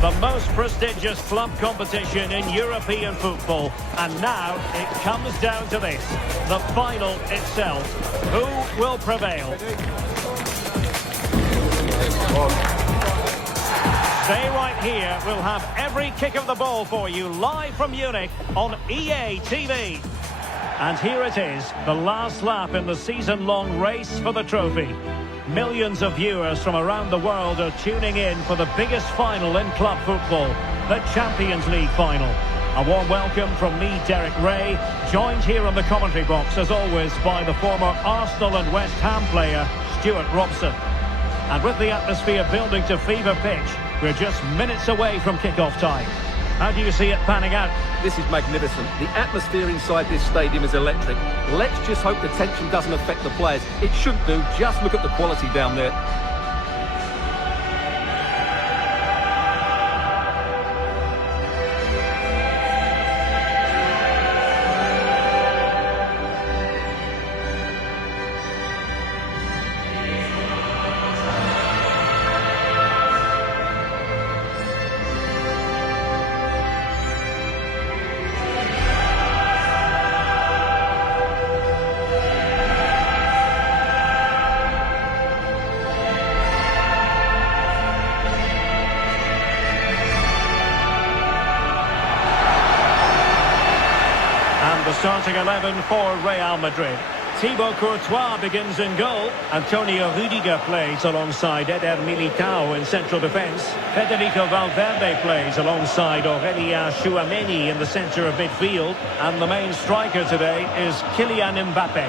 The most prestigious club competition in European football. And now it comes down to this. The final itself. Who will prevail? Stay right here. We'll have every kick of the ball for you live from Munich on EA TV. And here it is, the last lap in the season-long race for the trophy. Millions of viewers from around the world are tuning in for the biggest final in club football, the Champions League final. A warm welcome from me, Derek Ray, joined here on the commentary box, as always, by the former Arsenal and West Ham player, Stuart Robson. And with the atmosphere building to fever pitch, we're just minutes away from kick-off time. How do you see it panning out? This is magnificent. The atmosphere inside this stadium is electric. Let's just hope the tension doesn't affect the players. It shouldn't do. Just look at the quality down there. The starting 11 for Real Madrid. Thibaut Courtois begins in goal. Antonio Rüdiger plays alongside Eder Militao in central defence. Federico Valverde plays alongside Aurélien Tchouaméni in the centre of midfield. And the main striker today is Kylian Mbappé.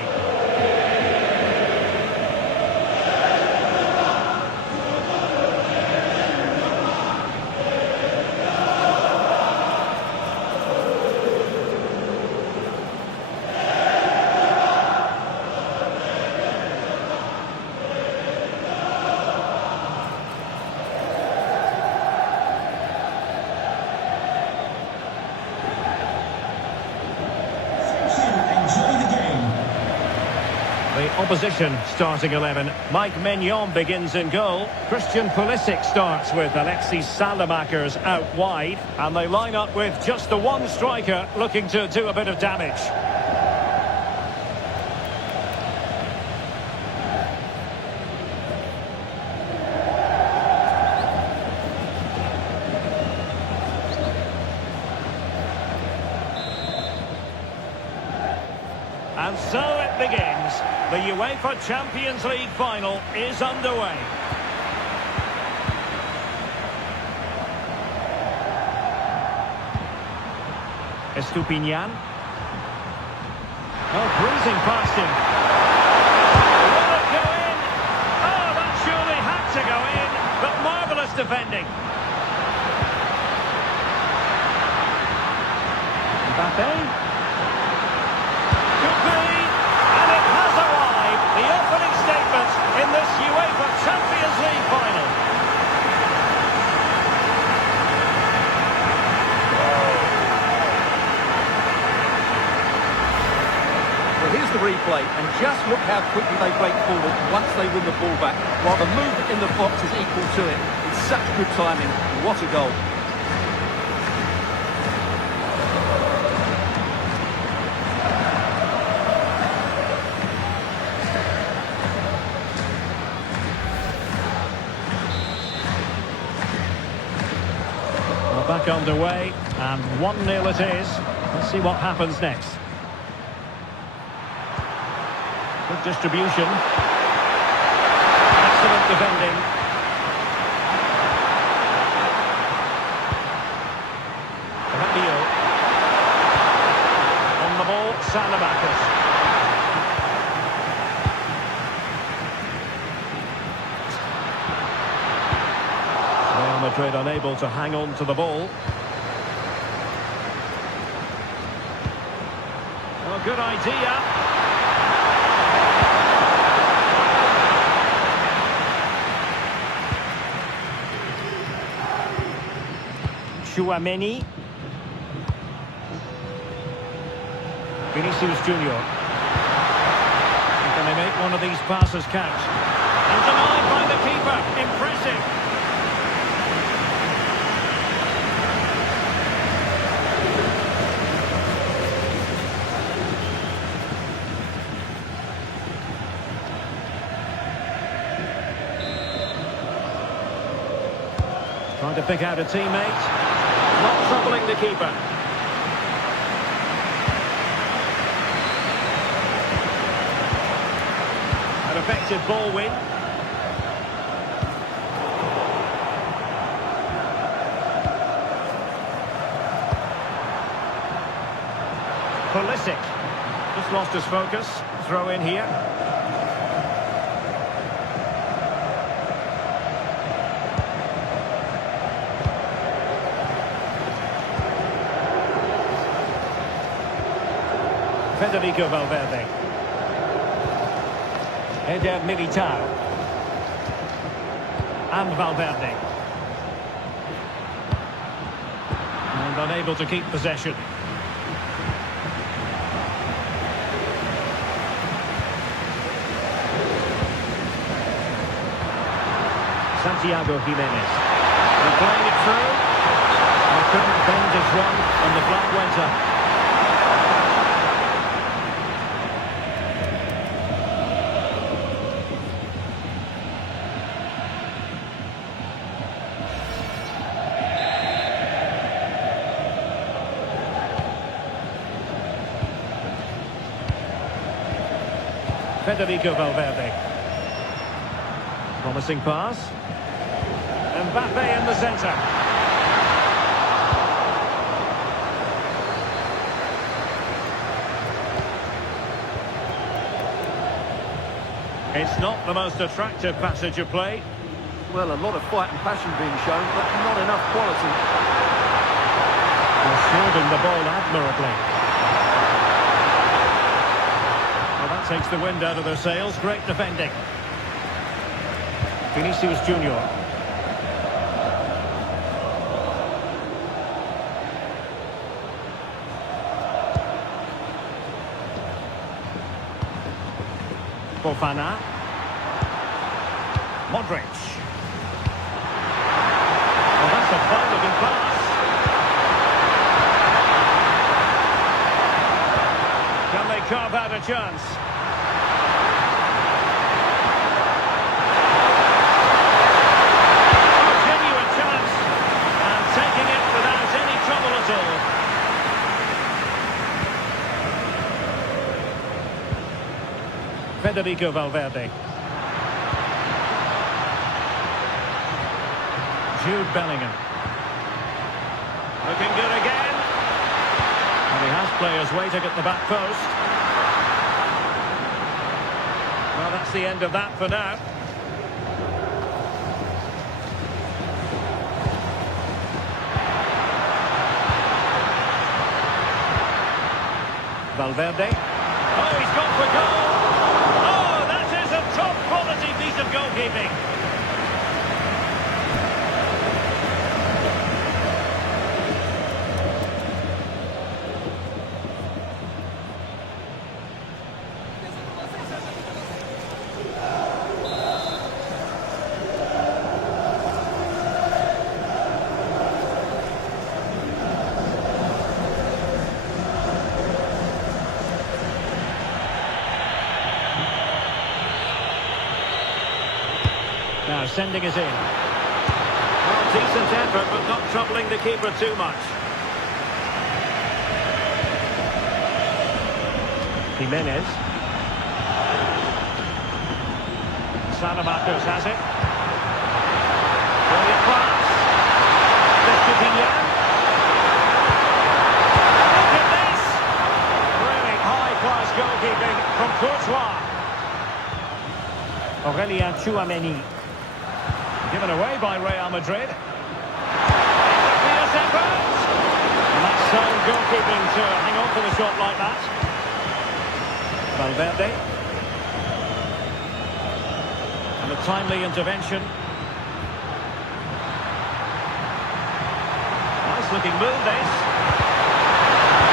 The opposition starting 11. Mike Maignan begins in goal. Christian Pulisic starts with Alexis Saelemaekers out wide. And they line up with just the one striker looking to do a bit of damage. And so it begins. The UEFA Champions League final is underway. Estupinian. Oh, breezing past him. Will it go in? Oh, that surely had to go in. But marvellous defending. Mbappé. Could be, and it has arrived, the opening statement in this UEFA Champions League final. Well, here's the replay, and just look how quickly they break forward once they win the ball back, while the movement in the box is equal to it. It's such good timing. What a goal. Back underway, and 1-0 it is. Let's see what happens next. Good distribution. Excellent defending. Rabiot. On the ball, Saelemaekers. Real Madrid unable to hang on to the ball. Oh, good idea. Tchouaméni. Vinicius Junior. Can they make one of these passes count? And denied by the keeper. Impressive. Trying to pick out a teammate. Not troubling the keeper. An effective ball win. Pulisic. Just lost his focus. Throw in here. Federico Valverde. Eder Militao. And Valverde. And unable to keep possession. Santiago Jimenez. They're playing it through. They couldn't bend his run and the flag went up. Federico Valverde. Promising pass. Mbappe in the centre. It's not the most attractive passage of play. Well, a lot of fight and passion being shown, but not enough quality. They're shielding the ball admirably. Well, that takes the wind out of their sails. Great defending. Vinicius Junior. Fofana. Modric. Well, that's a fine-looking pass. Can they carve out a chance? A genuine chance. And taking it without any trouble at all. Federico Valverde. Jude Bellingham. Looking good again. And he has players waiting at the back post. Well, that's the end of that for now. Valverde. Oh, he's gone for goal. Top-quality piece of goalkeeping. Now sending it in. Well, decent effort, but not troubling the keeper too much. Jimenez. Salamakos has it. Brilliant pass. This to Milan. Look at this! Really high-class goalkeeping from Courtois. Aurelien Tchouameni. Given away by Real Madrid. And that's sound goalkeeping to hang on for the shot like that. Valverde. And a timely intervention. Nice looking move, this.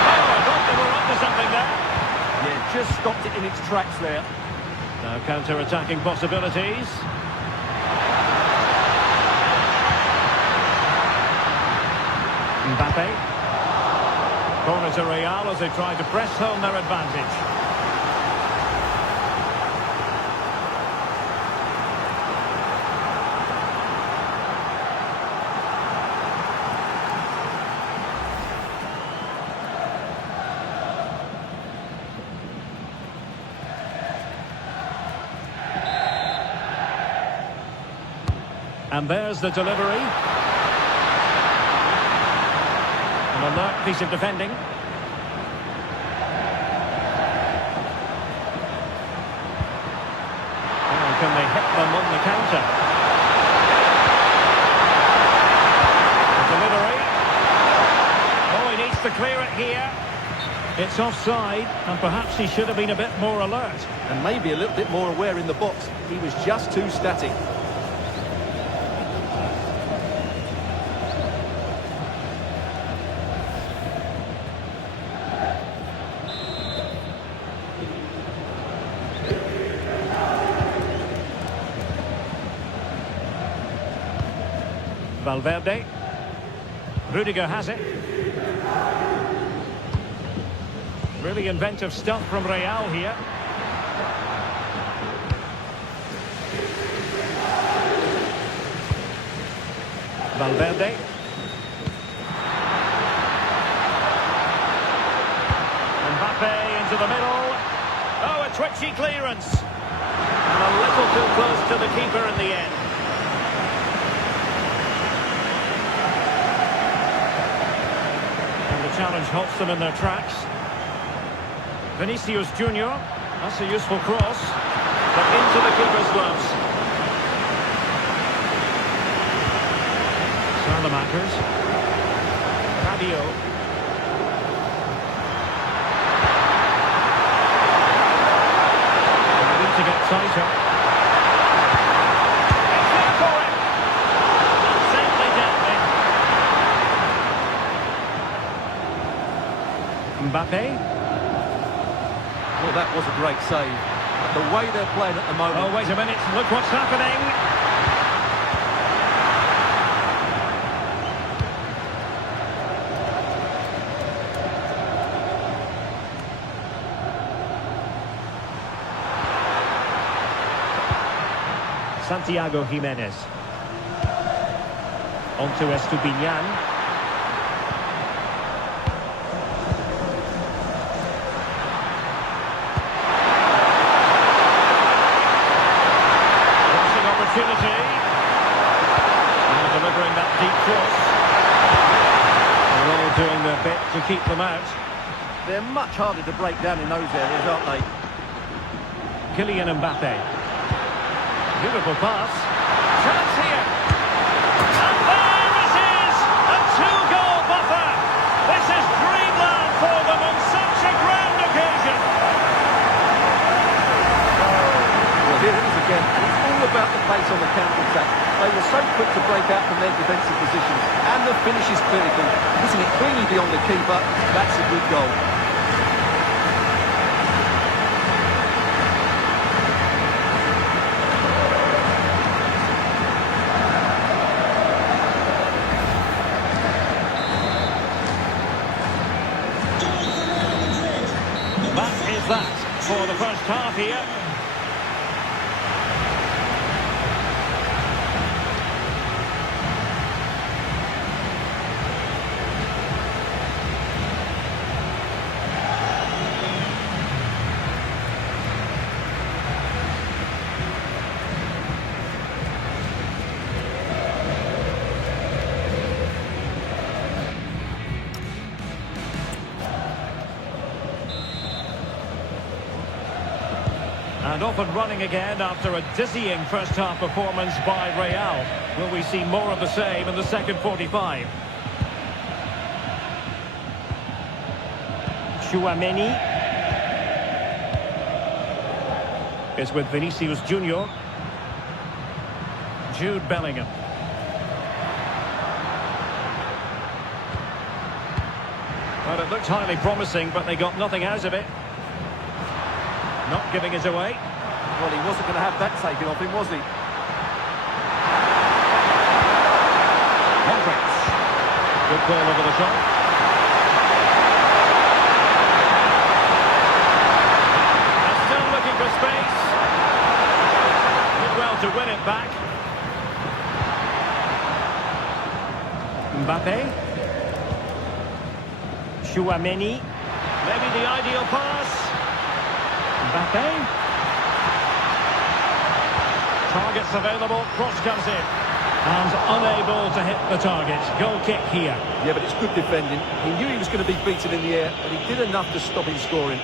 Oh, I thought they were onto something there. Yeah, just stopped it in its tracks there. Now counter-attacking possibilities. Mbappe. Corner to Real as they try to press home their advantage. And there's the delivery. An alert piece of defending. Oh, can they hit them on the counter? The delivery. Oh, he needs to clear it here. It's offside, and perhaps he should have been a bit more alert. And maybe a little bit more aware in the box. He was just too static. Valverde. Rudiger has it. Really inventive stuff from Real here. Valverde. Mbappe into the middle. Oh, a twitchy clearance. And a little too close to the keeper in the end. And the challenge halts them in their tracks. Vinicius Junior, that's a useful cross, but into the keeper's gloves. Salamakers. Radio. They need to get tighter. It's there for it. Safely dealt with. Mbappe. Well, that was a great save. But the way they're playing at the moment... Oh, wait a minute. Look what's happening. Santiago Jimenez. On to Estupiñán. Opportunity. And delivering that deep cross. They're all doing their bit to keep them out. They're much harder to break down in those areas, aren't they? Kylian Mbappe. Beautiful pass. Chance here. And there it is! A two-goal buffer. This is dreamland for them on such a grand occasion. Well, here it is again. About the pace on the counter-attack. They were so quick to break out from their defensive positions, and the finish is clinical. Hitting it cleanly beyond the keeper, that's a good goal. That is that for the first half here. And off and running again after a dizzying first-half performance by Real. Will we see more of the same in the second 45? Tchouaméni is with Vinicius Junior. Jude Bellingham. Well, it looked highly promising, but they got nothing out of it. Not giving it away. Well, he wasn't going to have that taken off him, was he? Modric. Good ball over the top. And still looking for space. Did well to win it back. Mbappe. Tchouaméni. Maybe the ideal pass. Mbappe. Targets available, cross comes in. And unable to hit the target. Goal kick here. Yeah, but it's good defending. He knew he was going to be beaten in the air, but he did enough to stop him scoring.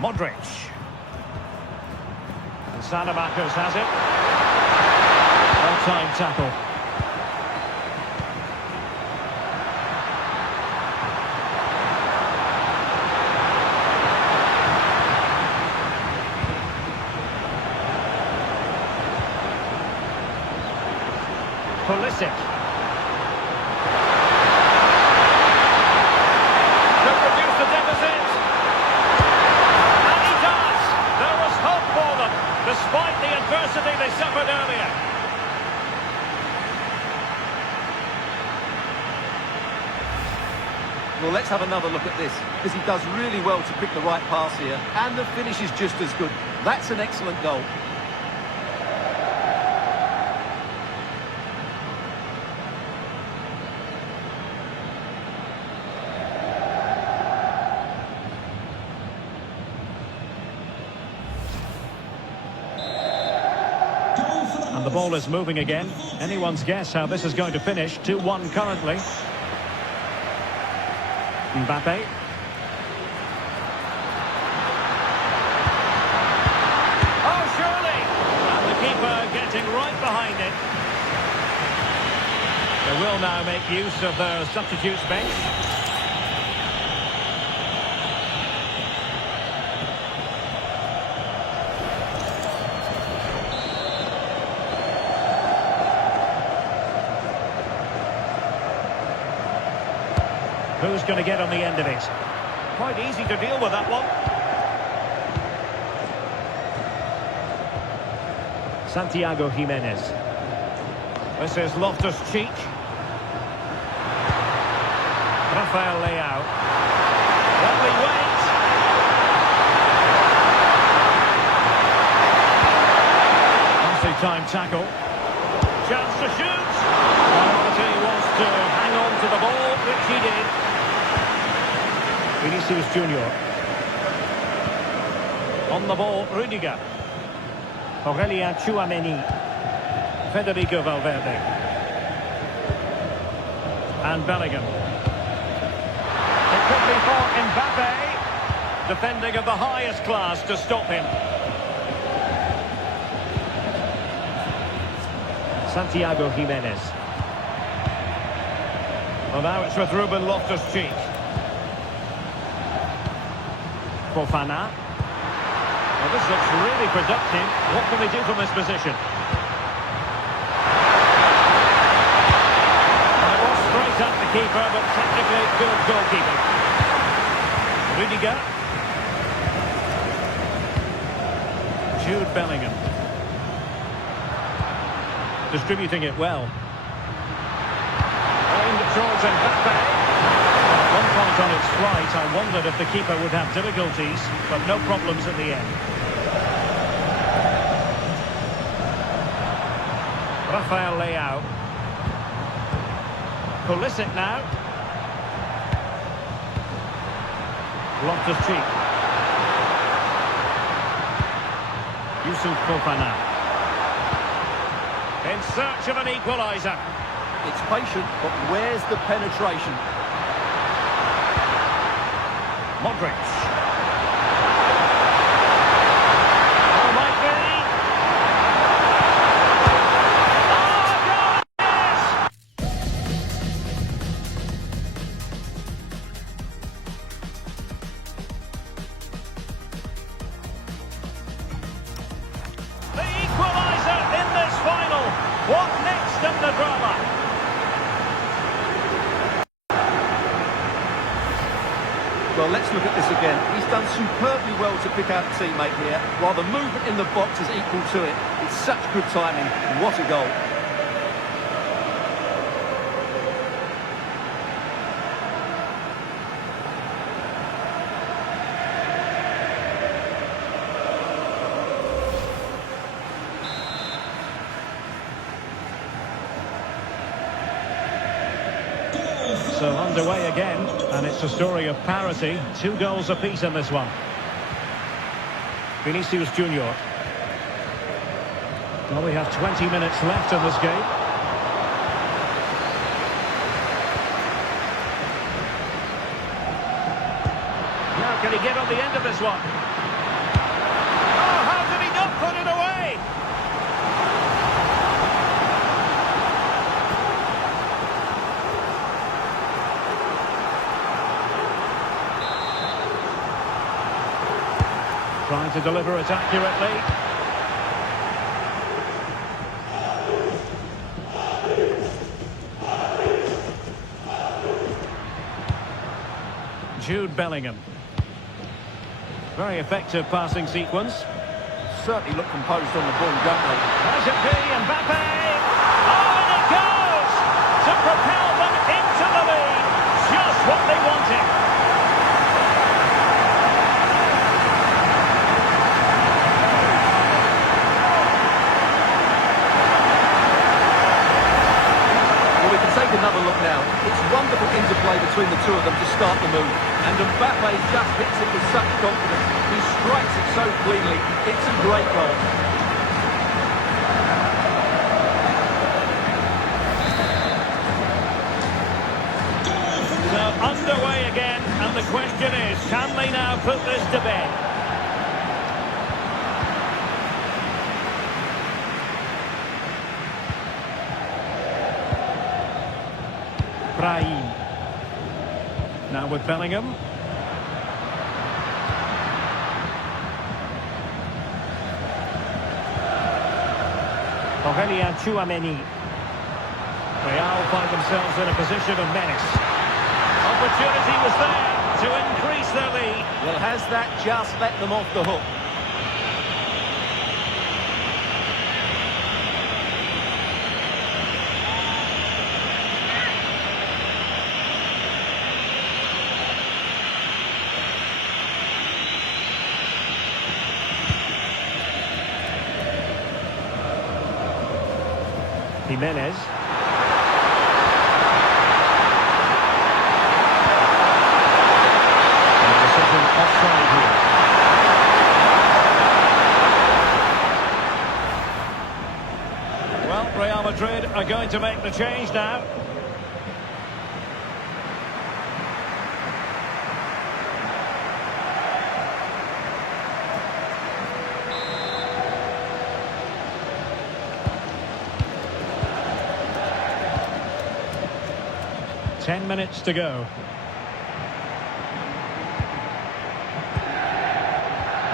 Modric. And Sanamakers has it. Well-timed tackle. Pulisic. To reduce the deficit. Despite the adversity they suffered earlier. Well, let's have another look at this, because he does really well to pick the right pass here, and the finish is just as good. That's an excellent goal. And the ball is moving again. Anyone's guess how this is going to finish. 2-1 currently. Mbappe. Oh, surely! And the keeper getting right behind it. They will now make use of their substitutes bench. Who's going to get on the end of it? Quite easy to deal with that one. Santiago Jimenez. This is Loftus-Cheek. Rafael Leao. Lovely wait. Nicely timed tackle. Chance to shoot. He wants to hang on to the ball, which he did. Vinicius Junior. On the ball, Rudiger. Aurelien Tchouameni. Federico Valverde. And Bellingham. It could be for Mbappe. Defending of the highest class to stop him. Santiago Jimenez. Well, now it's with Ruben Loftus-Cheek. Fofana. Well, this looks really productive. What can they do from this position? And it was straight at the keeper, but technically good goalkeeping. Rudiger. Jude Bellingham. Distributing it well. Aimed towards Mbappe. At one point on its flight, I wondered if the keeper would have difficulties, but no problems at the end. Rafael Leao. Pulisic now. Loftus-Cheek. Youssouf Fofana. In search of an equaliser. It's patient, but where's the penetration? Modric. Oh, might be. Oh, goal! Yes! The equaliser in this final. What next in the drama? Well, let's look at this again. He's done superbly well to pick out a teammate here, while the movement in the box is equal to it. It's such good timing. What a goal. So underway again, and it's a story of parity. 2 goals apiece in this one. Vinicius Junior. Well, we have 20 minutes left in this game. Now can he get on the end of this one? Oh, how did he not put it away? Trying to deliver it accurately. Jude Bellingham. Very effective passing sequence. Certainly look composed on the ball, don't they? Has it be Mbappe? Oh, and it goes! To propel them into the lead. Just what they wanted. Well, we can take another look now. It's wonderful interplay between the two of them to start the move. And Mbappe just hits it with such confidence. He strikes it so cleanly. It's a great goal. So underway again, and the question is, can they now put this to bed? Brahim. Now with Bellingham. Aurélien Tchouaméni. Real find themselves in a position of menace. Opportunity was there to increase their lead. Well, has that just let them off the hook? Jimenez. And decision offside here. Well, Real Madrid are going to make the change now. Ten minutes to go.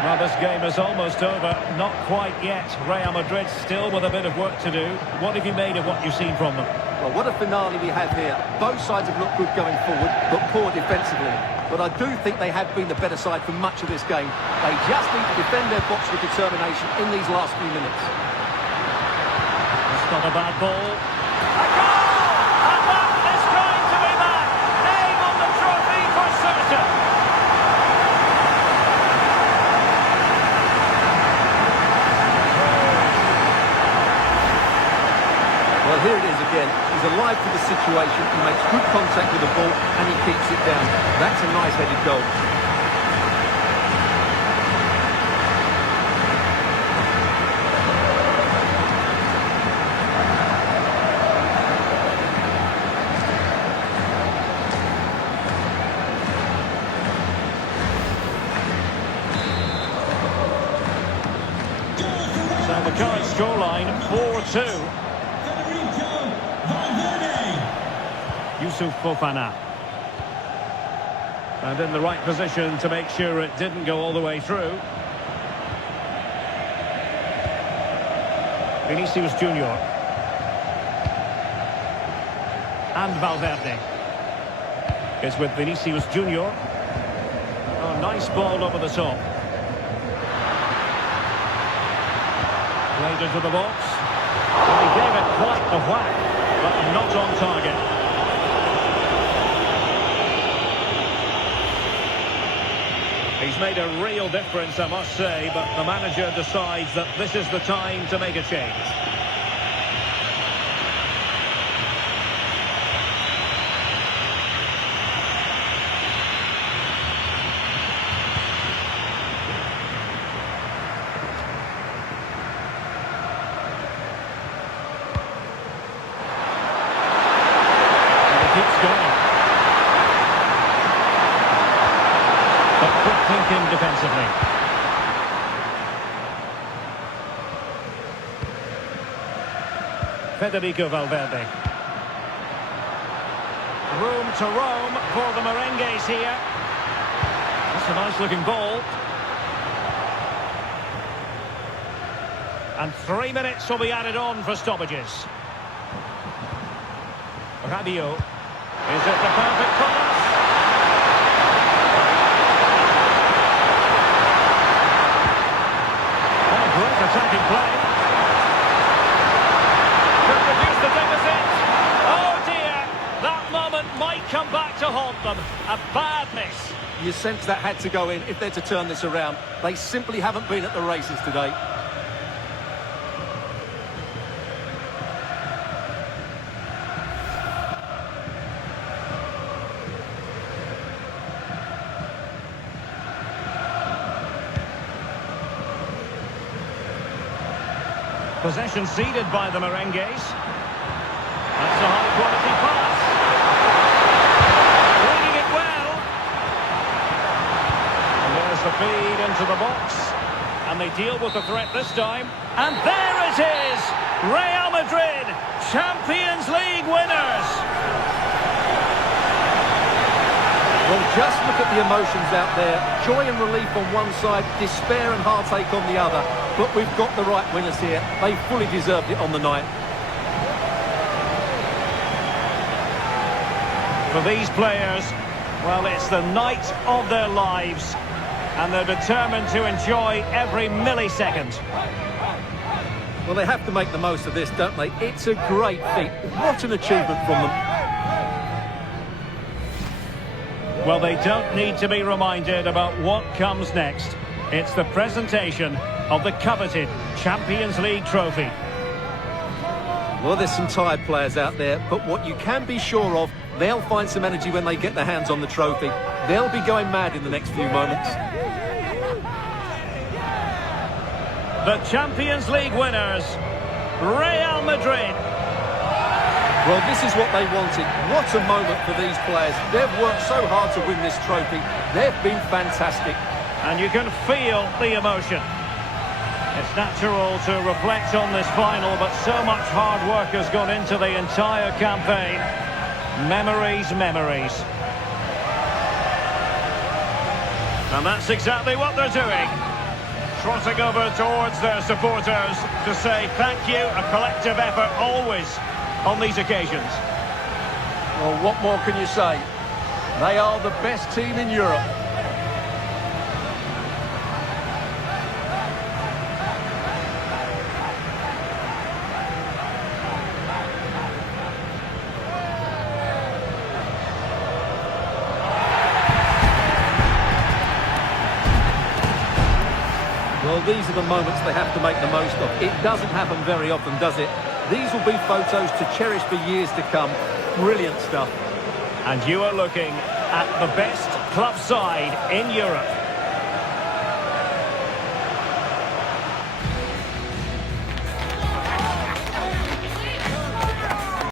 Well, this game is almost over. Not quite yet. Real Madrid still with a bit of work to do. What have you made of what you've seen from them? Well, what a finale we have here. Both sides have looked good going forward, but poor defensively. But I do think they have been the better side for much of this game. They just need to defend their box with determination in these last few minutes. It's not a bad ball. A goal! And that is going to be that. Name on the trophy for certain. Well, here it is again. He's alive to the situation. He makes good contact with the ball and he keeps it down. That's a nice headed goal. So the current scoreline 4-2. Youssouf Fofana. And in the right position to make sure it didn't go all the way through. Vinicius Junior. And Valverde. It's with Vinicius Junior. Oh, nice ball over the top. Played into the box. Well, he gave it quite a whack, but not on target. He's made a real difference, I must say, but the manager decides that this is the time to make a change. Federico Valverde. Room to roam for the merengues here. That's a nice looking ball. And 3 minutes will be added on for stoppages. Rabiot. Is it the perfect pass? Oh, great attacking play. Could reduce the deficit. Oh dear, that moment might come back to haunt them. A bad miss. You sense that had to go in if they're to turn this around. They simply haven't been at the races today. Possession ceded by the merengues. That's a high-quality pass. Reading it well. And there's the feed into the box. And they deal with the threat this time. And there it is! Real Madrid, Champions League winners! Well, just look at the emotions out there. Joy and relief on one side, despair and heartache on the other. But we've got the right winners here. They fully deserved it on the night. For these players, well, it's the night of their lives. And they're determined to enjoy every millisecond. Well, they have to make the most of this, don't they? It's a great feat. What an achievement from them. Well, they don't need to be reminded about what comes next. It's the presentation of the coveted Champions League trophy. Well, there's some tired players out there, but what you can be sure of, they'll find some energy when they get their hands on the trophy. They'll be going mad in the next few moments. The Champions League winners, Real Madrid. Well, this is what they wanted. What a moment for these players. They've worked so hard to win this trophy. They've been fantastic. And you can feel the emotion. It's natural to reflect on this final, but so much hard work has gone into the entire campaign. Memories, memories. And that's exactly what they're doing. Trotting over towards their supporters to say thank you, a collective effort always on these occasions. Well, what more can you say? They are the best team in Europe. Well, these are the moments they have to make the most of. It doesn't happen very often, does it? These will be photos to cherish for years to come. Brilliant stuff. And you are looking at the best club side in Europe.